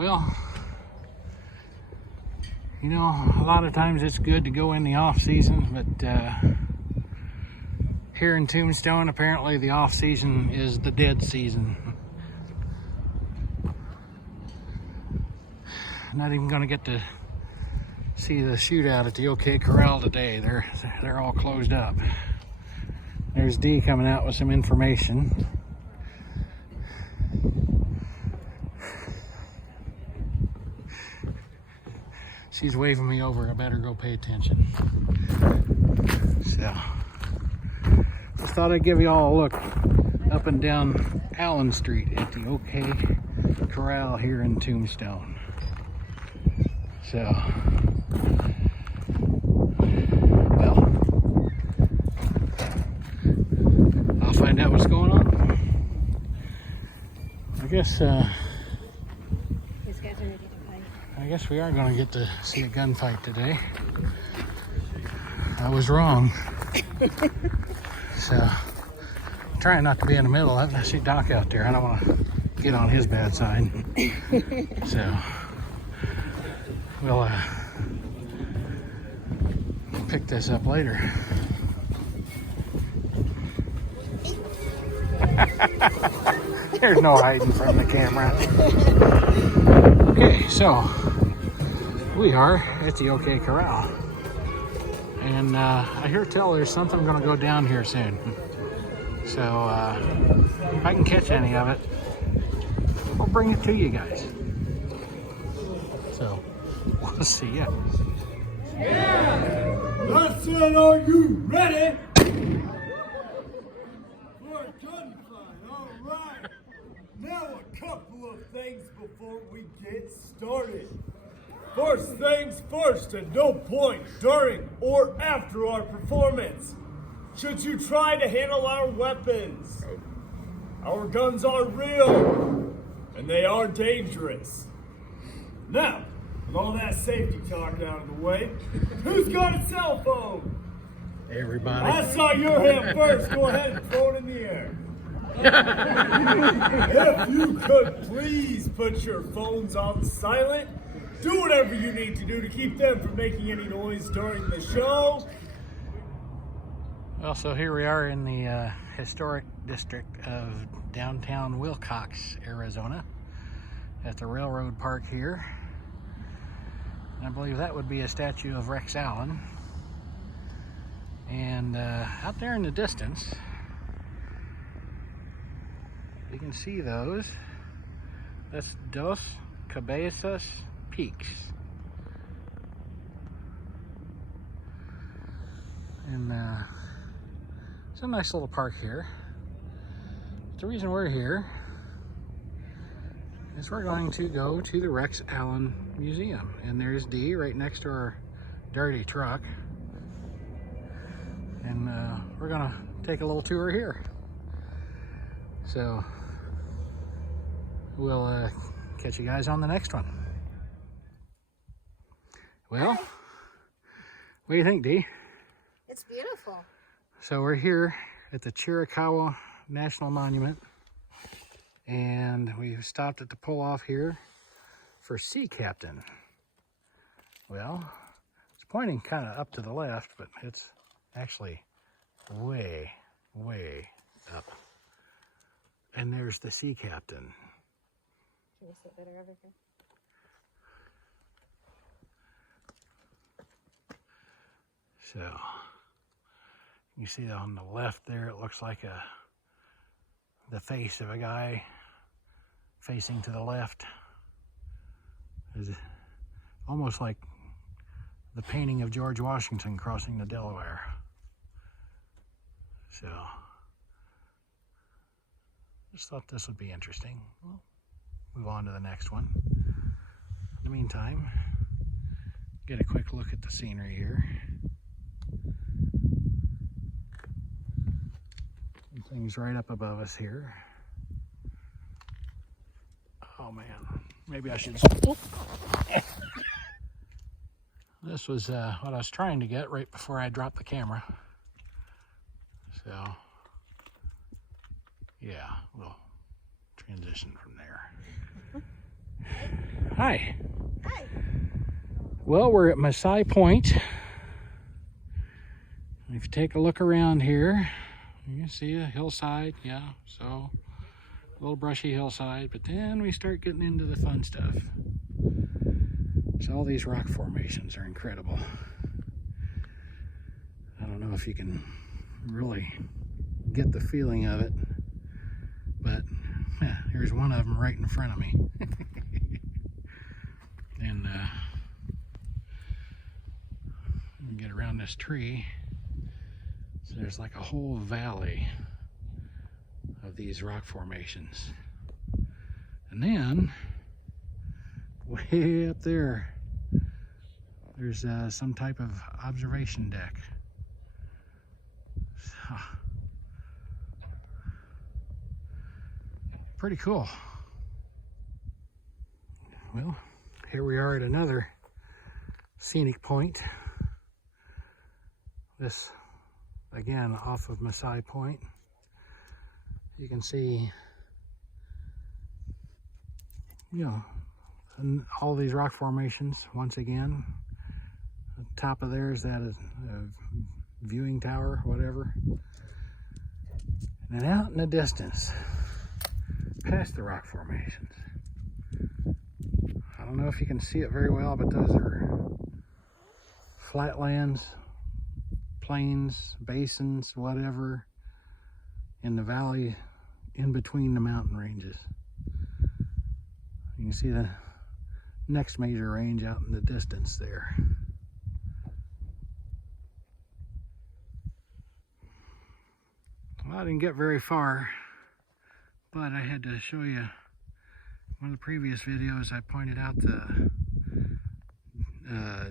Well, you know, a lot of times it's good to go in the off season, but here in Tombstone, apparently the off season is the dead season. Not even going to get to see the shootout at the OK Corral today. They're all closed up. There's Dee coming out with some information. She's waving me over. I better go pay attention. So, just thought I'd give you all a look up and down Allen Street at the OK Corral here in Tombstone. So, well, I'll find out what's going on. I guess, I guess we are going to get to see a gunfight today. I was wrong. So, I'm trying not to be in the middle. I see Doc out there. I don't want to get on his bad side. So, we'll pick this up later. There's no hiding from the camera. Okay, so we are at the OK Corral. And I hear tell there's something going to go down here soon. So if I can catch any of it, I'll bring it to you guys. So we'll see ya. Yeah! I said, are you ready? For a gunfight, all right. Now a couple of things before we get started. First things first, at no point during or after our performance should you try to handle our weapons. Our guns are real, and they are dangerous. Now, with all that safety talk out of the way, who's got a cell phone? Everybody. I saw your hand first. Go ahead and throw it in the air. If you could please put your phones on silent, do whatever you need to do to keep them from making any noise during the show. Well, so here we are in the historic district of downtown Wilcox, Arizona, at the railroad park here. And I believe that would be a statue of Rex Allen. And out there in the distance, you can see those. That's Dos Cabezas Peaks. And it's a nice little park here. The reason we're here is we're going to go to the Rex Allen Museum. And there's Dee right next to our dirty truck. And we're gonna take a little tour here. So we'll catch you guys on the next one. Well, what do you think, Dee? It's beautiful. So we're here at the Chiricahua National Monument, and we've stopped at the pull-off here for Sea Captain. Well, it's pointing kind of up to the left, but it's actually way, way up. And there's the Sea Captain. Can you sit better over here? So, you see on the left there, it looks like the face of a guy facing to the left. It's almost like the painting of George Washington crossing the Delaware. So, just thought this would be interesting. We'll move on to the next one. In the meantime, get a quick look at the scenery here. Things right up above us here. Oh man, maybe I should. This was what I was trying to get right before I dropped the camera. So, yeah, we'll transition from there. Hi. Hi. Well, we're at Masai Point. If you take a look around here, you can see a hillside, yeah, so a little brushy hillside, but then we start getting into the fun stuff. So all these rock formations are incredible. I don't know if you can really get the feeling of it, but yeah, here's one of them right in front of me. And you can get around this tree. So there's like a whole valley of these rock formations. And then, way up there, there's some type of observation deck. So, pretty cool. Well, here we are at another scenic point. This, again, off of Masai Point. You can see, you know, all these rock formations once again. The top of there is that a viewing tower, whatever. And then out in the distance, past the rock formations, I don't know if you can see it very well, but those are flatlands, plains, basins, whatever, in the valley in between the mountain ranges. You can see the next major range out in the distance there. Well, I didn't get very far, but I had to show you one of the previous videos. I pointed out the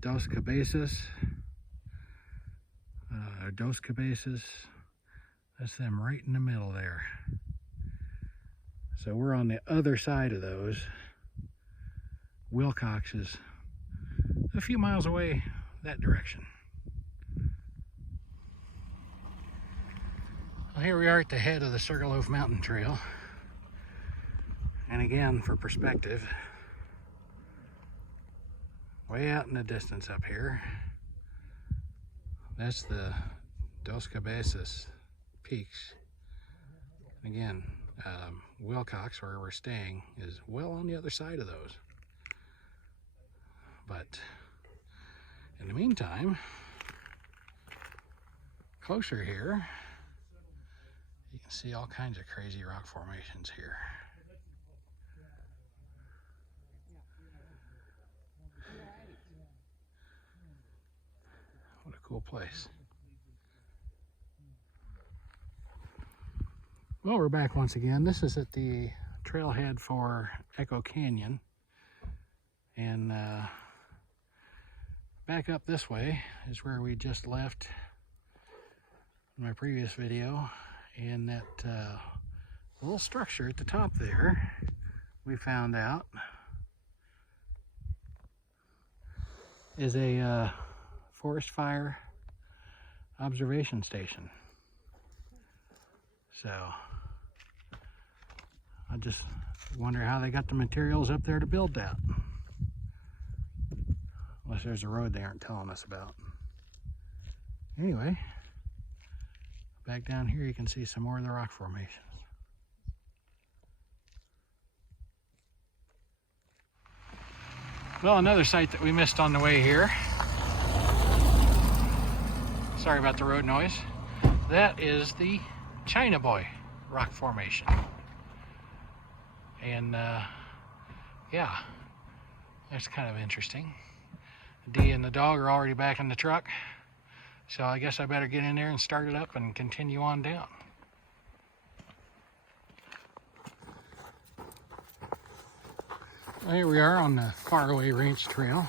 Dos Cabezas, Dos Cabezas. That's them right in the middle there. So we're on the other side of those. Wilcox is a few miles away that direction. Well, here we are at the head of the Sugarloaf Mountain Trail. And again, for perspective, way out in the distance up here, that's the Dos Cabezas peaks. Again, Wilcox, where we're staying, is well on the other side of those. But in the meantime, closer here, you can see all kinds of crazy rock formations here. What a cool place. Well, we're back once again. This is at the trailhead for Echo Canyon. And back up this way is where we just left in my previous video. And that little structure at the top there, we found out, is a forest fire observation station. So I just wonder how they got the materials up there to build that. Unless there's a road they aren't telling us about. Anyway, back down here you can see some more of the rock formations. Well, another site that we missed on the way here. Sorry about the road noise. That is the China Boy rock formation. And yeah, that's kind of interesting. Dee and the dog are already back in the truck, so I guess I better get in there and start it up and continue on down. Well, here we are on the Faraway Ranch trail.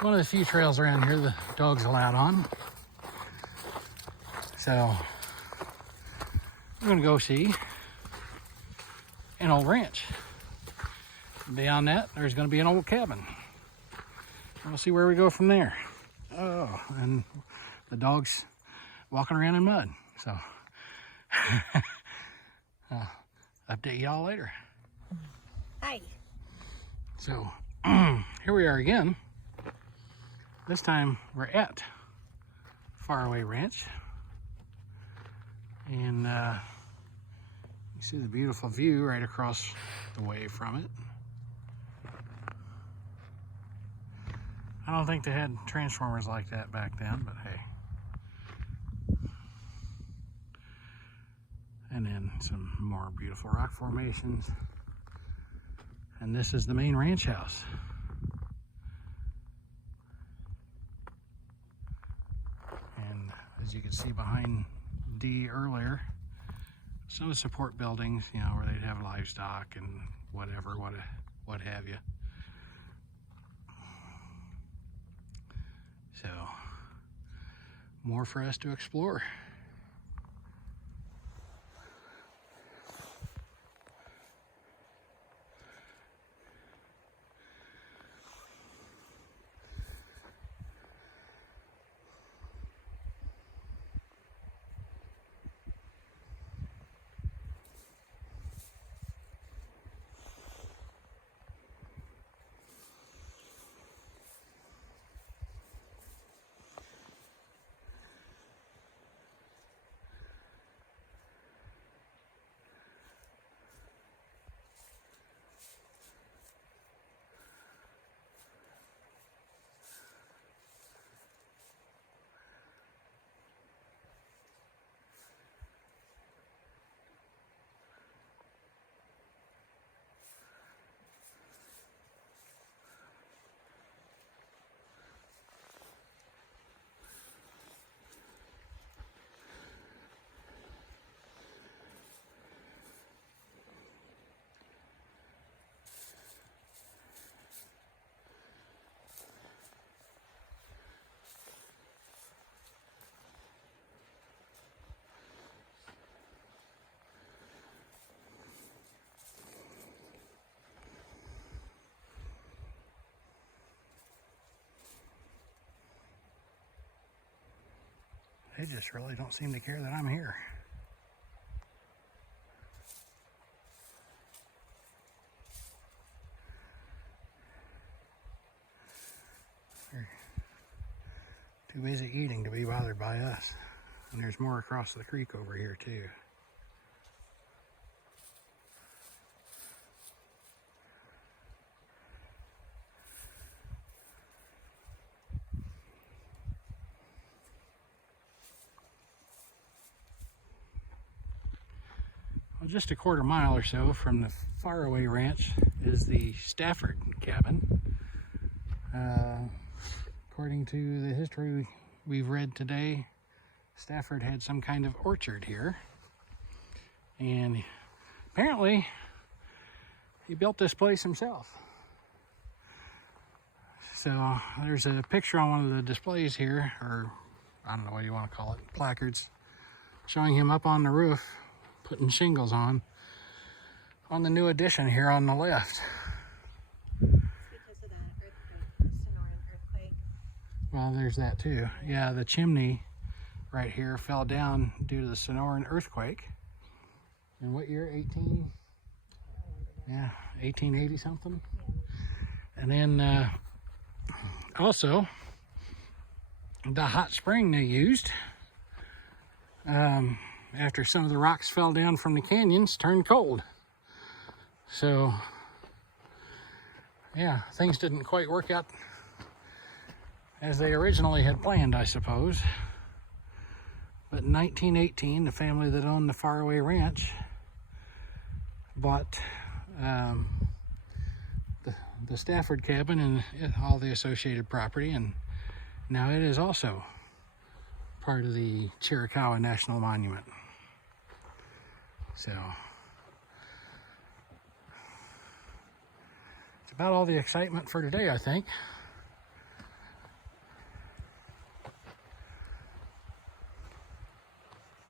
One of the few trails around here the dog's allowed on. So we're gonna go see an old ranch. Beyond that, there's gonna be an old cabin. We'll see where we go from there. Oh, and the dog's walking around in mud. So update y'all later. Hi. So here we are again. This time we're at Faraway Ranch, and you see the beautiful view right across the way from it. I don't think they had transformers like that back then, but hey. And then some more beautiful rock formations. And this is the main ranch house. And as you can see behind D earlier, some of the support buildings, you know, where they'd have livestock and whatever, what have you. So, more for us to explore. They just really don't seem to care that I'm here. They're too busy eating to be bothered by us. And there's more across the creek over here too. Well, just a quarter mile or so from the Faraway Ranch is the Stafford cabin. According to the history we've read today, Stafford had some kind of orchard here. And apparently, he built this place himself. So there's a picture on one of the displays here, or I don't know what you want to call it, placards, showing him up on the roof, putting shingles on the new addition here on the left. Because of that earthquake, the Sonoran earthquake. Well, there's that too. Yeah, the chimney right here fell down due to the Sonoran earthquake. In what year? 1880 something. And then also the hot spring they used, after some of the rocks fell down from the canyons, turned cold. So yeah, things didn't quite work out as they originally had planned, I suppose. But in 1918, the family that owned the Faraway Ranch bought the Stafford cabin and all the associated property, and now it is also part of the Chiricahua National Monument. So it's about all the excitement for today, I think.